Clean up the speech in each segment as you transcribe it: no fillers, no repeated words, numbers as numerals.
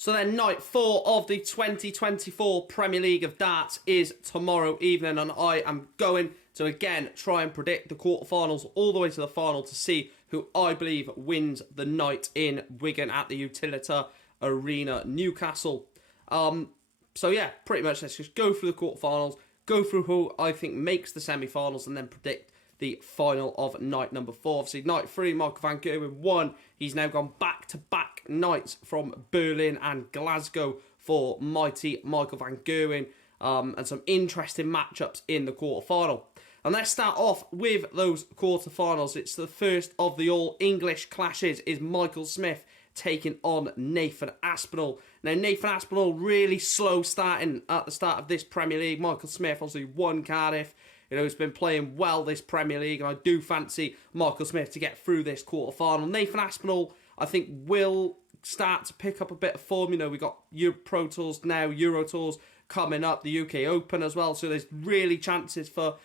So then night 4 of the 2024 Premier League of Darts is tomorrow evening, and I am going to again try and predict the quarterfinals all the way to the final to see who I believe wins the night in Wigan at the Utilita Arena, Newcastle. So yeah, pretty much let's just go through the quarterfinals, go through who I think makes the semi-finals, and then predict the final of night number 4. Obviously, night 3, Michael van Gerwen won. He's now gone back-to-back nights from Berlin and Glasgow for mighty Michael van Gerwen, and some interesting matchups in the quarterfinal. And let's start off with those quarterfinals. It's the first of the all-English clashes, is Michael Smith taking on Nathan Aspinall. Now, Nathan Aspinall really slow starting at the start of this Premier League. Michael Smith obviously won Cardiff. He's been playing well this Premier League, and I do fancy Michael Smith to get through this quarter-final. Nathan Aspinall, I think, will start to pick up a bit of form. We got Pro Tours now, Euro Tours coming up, the UK Open as well, so there's really chances for,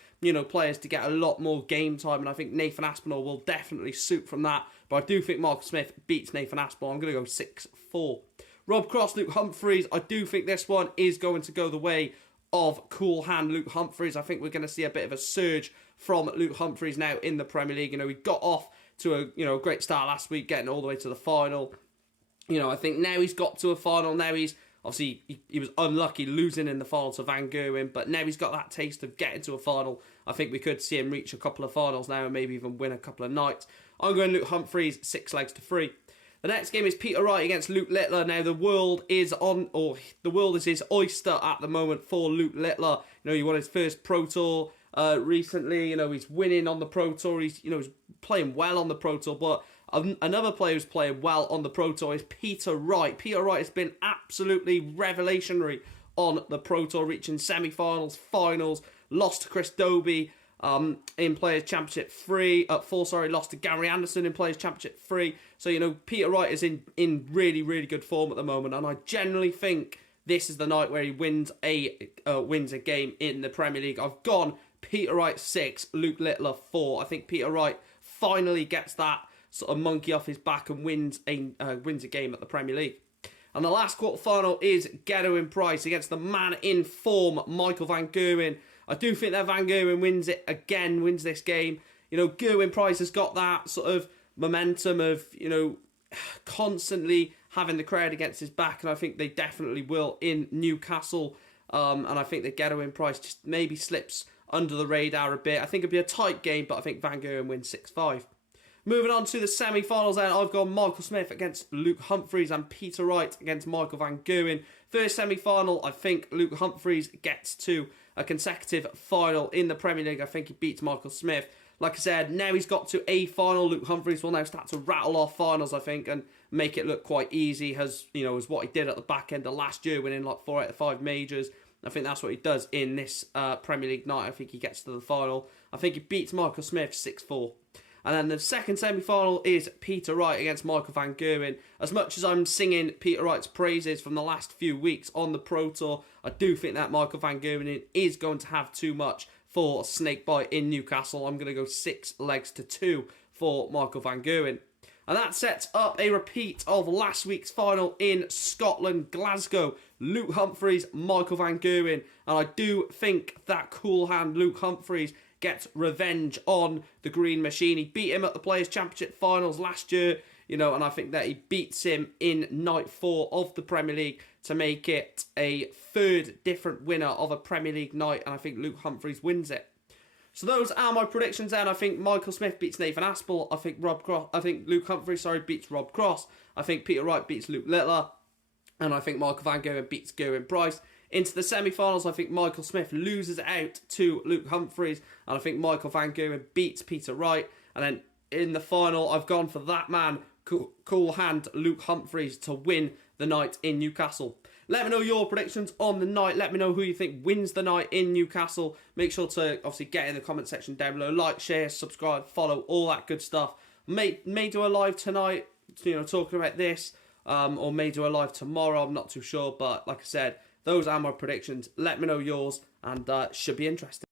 players to get a lot more game time, and I think Nathan Aspinall will definitely suit from that, but I do think Michael Smith beats Nathan Aspinall. I'm going to go 6-4. Rob Cross, Luke Humphries, I do think this one is going to go the way of cool hand Luke Humphries. I think we're going to see a bit of a surge from Luke Humphries now in the Premier League. He got off to a great start last week, getting all the way to the final. I think now he's got to a final. Now he's obviously he was unlucky losing in the final to Van Gerwen, but now he's got that taste of getting to a final. I think we could see him reach a couple of finals now and maybe even win a couple of nights. I'm going Luke Humphries 6-3. The next game is Peter Wright against Luke Littler. Now, the world is his oyster at the moment for Luke Littler. He won his first Pro Tour recently. He's winning on the Pro Tour. He's playing well on the Pro Tour. But another player who's playing well on the Pro Tour is Peter Wright. Peter Wright has been absolutely revelationary on the Pro Tour, reaching semi-finals, finals, lost to Chris Dobey in Players Championship 4, lost to Gary Anderson in Players Championship 3. So, Peter Wright is in really, really good form at the moment, and I generally think this is the night where he wins a game in the Premier League. I've gone Peter Wright 6, Luke Littler 4. I think Peter Wright finally gets that sort of monkey off his back and wins a game at the Premier League. And the last quarterfinal is Gerwyn Price against the man in form, Michael van Gerwen. I do think that Van Gerwen wins this game. Gerwyn Price has got that sort of momentum of, constantly having the crowd against his back, and I think they definitely will in Newcastle. And I think that Gerwyn Price just maybe slips under the radar a bit. I think it'll be a tight game, but I think Van Gerwen wins 6-5. Moving on to the semi-finals then, I've got Michael Smith against Luke Humphries and Peter Wright against Michael van Gerwen. First semi-final, I think Luke Humphries gets to a consecutive final in the Premier League. I think he beats Michael Smith. Like I said, now he's got to a final. Luke Humphries will now start to rattle off finals, I think, and make it look quite easy, as what he did at the back end of last year, winning 4 out of 5 majors. I think that's what he does in this Premier League night. I think he gets to the final. I think he beats Michael Smith 6-4. And then the second semi-final is Peter Wright against Michael van Gerwen. As much as I'm singing Peter Wright's praises from the last few weeks on the Pro Tour, I do think that Michael van Gerwen is going to have too much for Snakebite in Newcastle. I'm going to go 6-2 for Michael van Gerwen. And that sets up a repeat of last week's final in Scotland, Glasgow. Luke Humphries, Michael van Gerwen. And I do think that cool hand Luke Humphries gets revenge on the Green Machine. He beat him at the Players' Championship finals last year, and I think that he beats him in night 4 of the Premier League to make it a third different winner of a Premier League night, and I think Luke Humphries wins it. So those are my predictions then. I think Michael Smith beats Nathan Aspinall. I think Luke Humphries, beats Rob Cross. I think Peter Wright beats Luke Littler. And I think Michael van Gerwen beats Gerwyn Price. Into the semi-finals, I think Michael Smith loses out to Luke Humphries, and I think Michael van Gerwen beats Peter Wright. And then in the final, I've gone for that man, cool hand Luke Humphries, to win the night in Newcastle. Let me know your predictions on the night. Let me know who you think wins the night in Newcastle. Make sure to obviously get in the comment section down below. Like, share, subscribe, follow, all that good stuff. May do a live tonight, talking about this, or may do a live tomorrow. I'm not too sure, but like I said, those are my predictions. Let me know yours, and should be interesting.